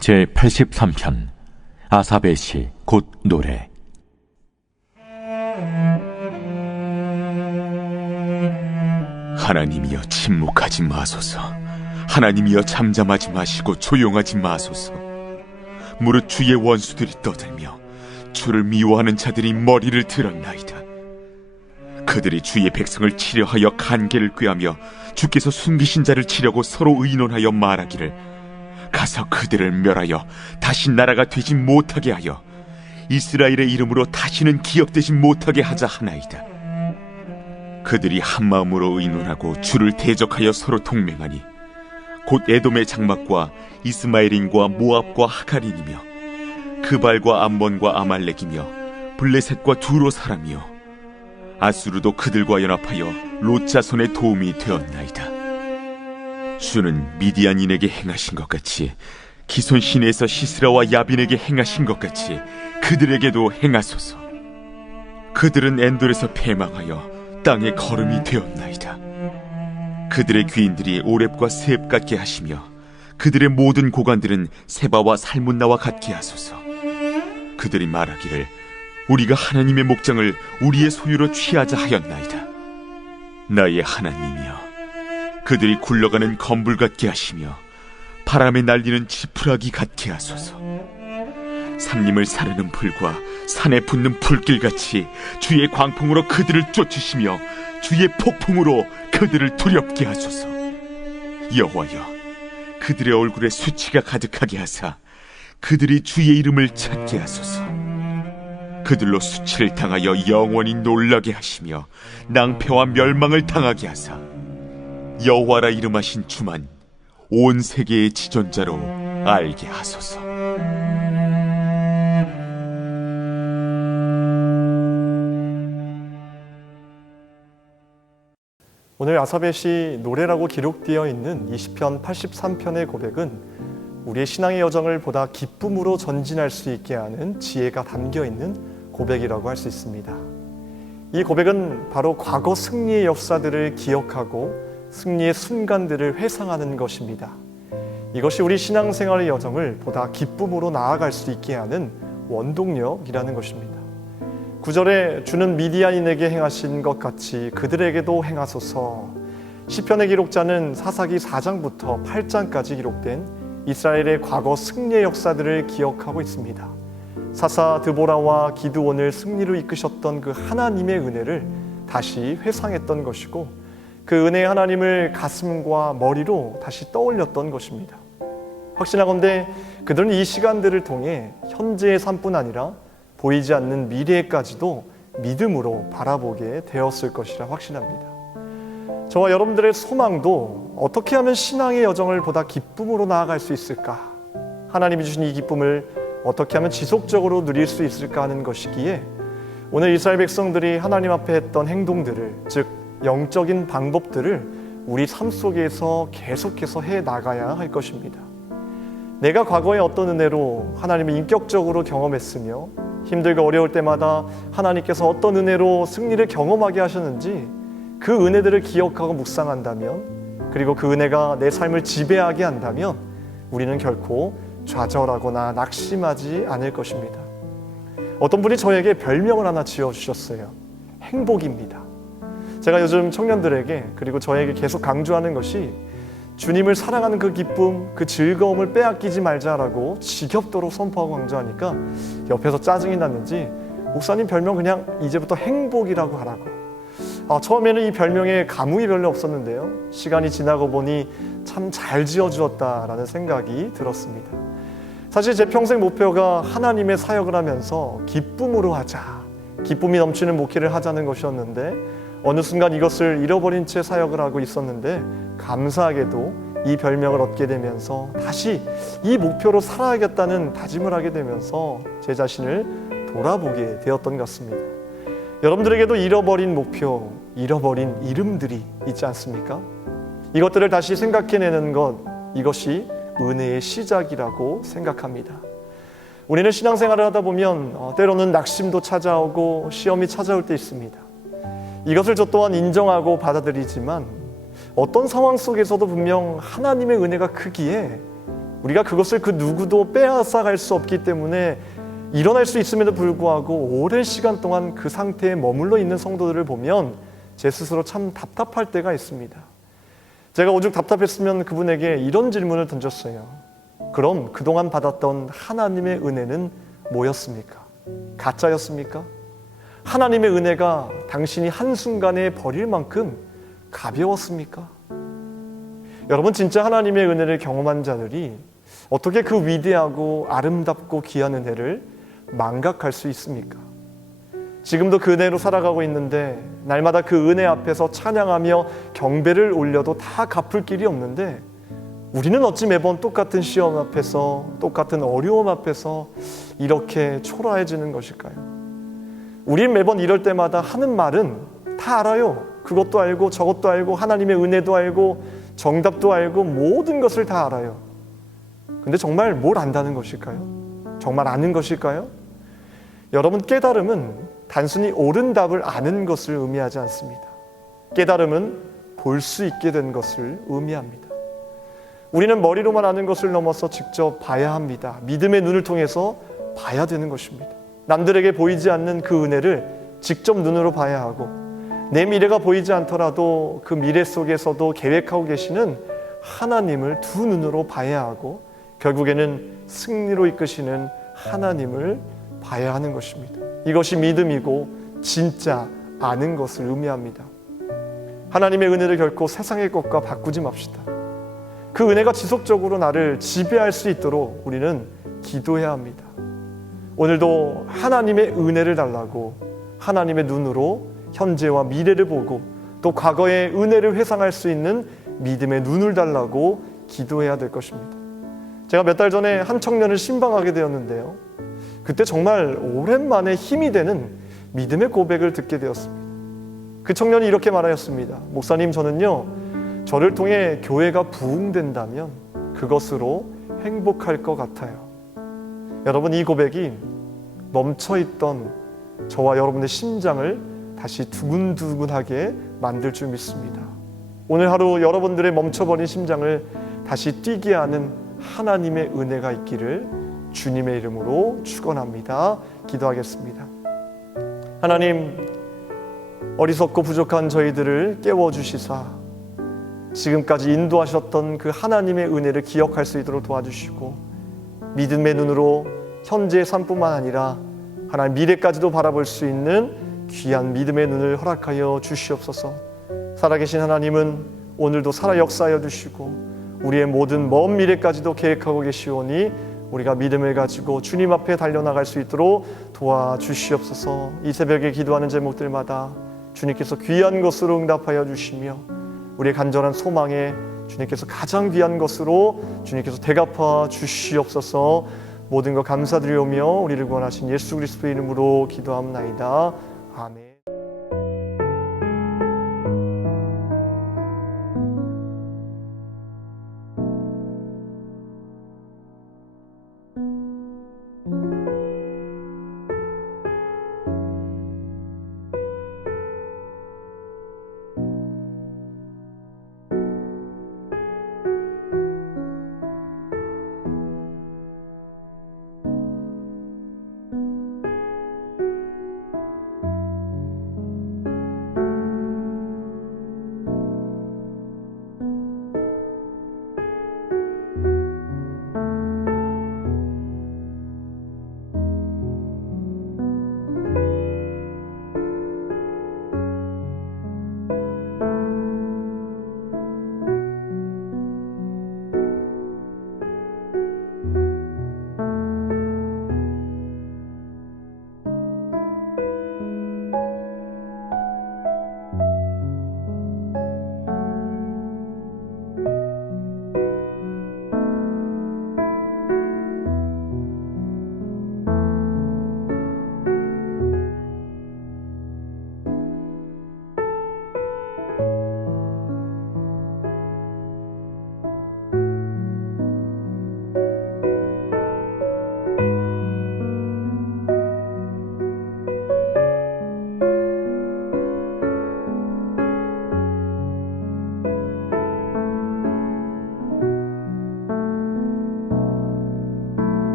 제83편 아삽의 시 곧 노래. 하나님이여 침묵하지 마소서. 하나님이여 잠잠하지 마시고 조용하지 마소서. 무릇 주의 원수들이 떠들며 주를 미워하는 자들이 머리를 들었나이다. 그들이 주의 백성을 치려하여 간계를 꾀하며 주께서 숨기신 자를 치려고 서로 의논하여 말하기를 가서 그들을 멸하여 다시 나라가 되지 못하게 하여 이스라엘의 이름으로 다시는 기억되지 못하게 하자 하나이다. 그들이 한마음으로 의논하고 주를 대적하여 서로 동맹하니 곧 에돔의 장막과 이스마엘인과 모압과 하갈인이며 그발과 암몬과 아말렉이며 블레셋과 두로 사람이요 아수르도 그들과 연합하여 롯 자손의 도움이 되었나이다. 주는 미디안인에게 행하신 것 같이 기손 시내에서 시스라와 야빈에게 행하신 것 같이 그들에게도 행하소서. 그들은 엔돌에서 패망하여 땅의 거름이 되었나이다. 그들의 귀인들이 오렙과 세렙 같게 하시며 그들의 모든 고관들은 세바와 살문나와 같게 하소서. 그들이 말하기를 우리가 하나님의 목장을 우리의 소유로 취하자 하였나이다. 나의 하나님이여, 그들이 굴러가는 검불 같게 하시며 바람에 날리는 지푸라기 같게 하소서. 산림을 사르는 불과 산에 붙는 불길같이 주의 광풍으로 그들을 쫓으시며 주의 폭풍으로 그들을 두렵게 하소서. 여호와여, 그들의 얼굴에 수치가 가득하게 하사 그들이 주의 이름을 찾게 하소서. 그들로 수치를 당하여 영원히 놀라게 하시며 낭패와 멸망을 당하게 하사 여호와라 이름하신 주만 온 세계의 지존자로 알게 하소서. 오늘 아삽의 시 노래라고 기록되어 있는 이 시편 83편의 고백은 우리의 신앙의 여정을 보다 기쁨으로 전진할 수 있게 하는 지혜가 담겨 있는 고백이라고 할 수 있습니다. 이 고백은 바로 과거 승리의 역사들을 기억하고 승리의 순간들을 회상하는 것입니다. 이것이 우리 신앙생활의 여정을 보다 기쁨으로 나아갈 수 있게 하는 원동력이라는 것입니다. 9절에 주는 미디안인에게 행하신 것 같이 그들에게도 행하소서. 시편의 기록자는 사사기 4장부터 8장까지 기록된 이스라엘의 과거 승리의 역사들을 기억하고 있습니다. 사사 드보라와 기드온을 승리로 이끄셨던 그 하나님의 은혜를 다시 회상했던 것이고 그 은혜의 하나님을 가슴과 머리로 다시 떠올렸던 것입니다. 확신하건대 그들은 이 시간들을 통해 현재의 삶뿐 아니라 보이지 않는 미래까지도 믿음으로 바라보게 되었을 것이라 확신합니다. 저와 여러분들의 소망도 어떻게 하면 신앙의 여정을 보다 기쁨으로 나아갈 수 있을까? 하나님이 주신 이 기쁨을 어떻게 하면 지속적으로 누릴 수 있을까 하는 것이기에 오늘 이스라엘 백성들이 하나님 앞에 했던 행동들을, 즉 영적인 방법들을 우리 삶 속에서 계속해서 해 나가야 할 것입니다. 내가 과거에 어떤 은혜로 하나님을 인격적으로 경험했으며 힘들고 어려울 때마다 하나님께서 어떤 은혜로 승리를 경험하게 하셨는지 그 은혜들을 기억하고 묵상한다면, 그리고 그 은혜가 내 삶을 지배하게 한다면 우리는 결코 좌절하거나 낙심하지 않을 것입니다. 어떤 분이 저에게 별명을 하나 지어주셨어요. 행복입니다. 제가 요즘 청년들에게, 그리고 저에게 계속 강조하는 것이 주님을 사랑하는 그 기쁨, 그 즐거움을 빼앗기지 말자라고 지겹도록 선포하고 강조하니까 옆에서 짜증이 났는지 목사님 별명 그냥 이제부터 행복이라고 하라고. 처음에는 이 별명에 감흥이 별로 없었는데요, 시간이 지나고 보니 참 잘 지어주었다라는 생각이 들었습니다. 사실 제 평생 목표가 하나님의 사역을 하면서 기쁨으로 하자, 기쁨이 넘치는 목회를 하자는 것이었는데 어느 순간 이것을 잃어버린 채 사역을 하고 있었는데 감사하게도 이 별명을 얻게 되면서 다시 이 목표로 살아야겠다는 다짐을 하게 되면서 제 자신을 돌아보게 되었던 것 같습니다. 여러분들에게도 잃어버린 목표, 잃어버린 이름들이 있지 않습니까? 이것들을 다시 생각해내는 것, 이것이 은혜의 시작이라고 생각합니다. 우리는 신앙생활을 하다 보면 때로는 낙심도 찾아오고 시험이 찾아올 때 있습니다. 이것을 저 또한 인정하고 받아들이지만 어떤 상황 속에서도 분명 하나님의 은혜가 크기에 우리가 그것을 그 누구도 빼앗아갈 수 없기 때문에 일어날 수 있음에도 불구하고 오랜 시간 동안 그 상태에 머물러 있는 성도들을 보면 제 스스로 참 답답할 때가 있습니다. 제가 오죽 답답했으면 그분에게 이런 질문을 던졌어요. 그럼 그동안 받았던 하나님의 은혜는 뭐였습니까? 가짜였습니까? 하나님의 은혜가 당신이 한순간에 버릴 만큼 가벼웠습니까? 여러분, 진짜 하나님의 은혜를 경험한 자들이 어떻게 그 위대하고 아름답고 귀한 은혜를 망각할 수 있습니까? 지금도 그 은혜로 살아가고 있는데 날마다 그 은혜 앞에서 찬양하며 경배를 올려도 다 갚을 길이 없는데 우리는 어찌 매번 똑같은 시험 앞에서, 똑같은 어려움 앞에서 이렇게 초라해지는 것일까요? 우린 매번 이럴 때마다 하는 말은 다 알아요. 그것도 알고 저것도 알고 하나님의 은혜도 알고 정답도 알고 모든 것을 다 알아요. 근데 정말 뭘 안다는 것일까요? 정말 아는 것일까요? 여러분, 깨달음은 단순히 옳은 답을 아는 것을 의미하지 않습니다. 깨달음은 볼 수 있게 된 것을 의미합니다. 우리는 머리로만 아는 것을 넘어서 직접 봐야 합니다. 믿음의 눈을 통해서 봐야 되는 것입니다. 남들에게 보이지 않는 그 은혜를 직접 눈으로 봐야 하고 내 미래가 보이지 않더라도 그 미래 속에서도 계획하고 계시는 하나님을 두 눈으로 봐야 하고 결국에는 승리로 이끄시는 하나님을 봐야 하는 것입니다. 이것이 믿음이고 진짜 아는 것을 의미합니다. 하나님의 은혜를 결코 세상의 것과 바꾸지 맙시다. 그 은혜가 지속적으로 나를 지배할 수 있도록 우리는 기도해야 합니다. 오늘도 하나님의 은혜를 달라고 하나님의 눈으로 현재와 미래를 보고 또 과거의 은혜를 회상할 수 있는 믿음의 눈을 달라고 기도해야 될 것입니다. 제가 몇 달 전에 한 청년을 신방하게 되었는데요. 그때 정말 오랜만에 힘이 되는 믿음의 고백을 듣게 되었습니다. 그 청년이 이렇게 말하였습니다. 목사님, 저는요, 저를 통해 교회가 부흥된다면 그것으로 행복할 것 같아요. 여러분, 이 고백이 멈춰있던 저와 여러분의 심장을 다시 두근두근하게 만들 줄 믿습니다. 오늘 하루 여러분들의 멈춰버린 심장을 다시 뛰게 하는 하나님의 은혜가 있기를 주님의 이름으로 축원합니다. 기도하겠습니다. 하나님, 어리석고 부족한 저희들을 깨워주시사 지금까지 인도하셨던 그 하나님의 은혜를 기억할 수 있도록 도와주시고 믿음의 눈으로 현재의 삶뿐만 아니라 하나님 미래까지도 바라볼 수 있는 귀한 믿음의 눈을 허락하여 주시옵소서. 살아계신 하나님은 오늘도 살아 역사하여 주시고 우리의 모든 먼 미래까지도 계획하고 계시오니 우리가 믿음을 가지고 주님 앞에 달려나갈 수 있도록 도와주시옵소서. 이 새벽에 기도하는 제목들마다 주님께서 귀한 것으로 응답하여 주시며 우리의 간절한 소망에 주님께서 가장 귀한 것으로 주님께서 대갚아 주시옵소서. 모든 것 감사드리오며 우리를 구원하신 예수 그리스도의 이름으로 기도합나이다. 아멘.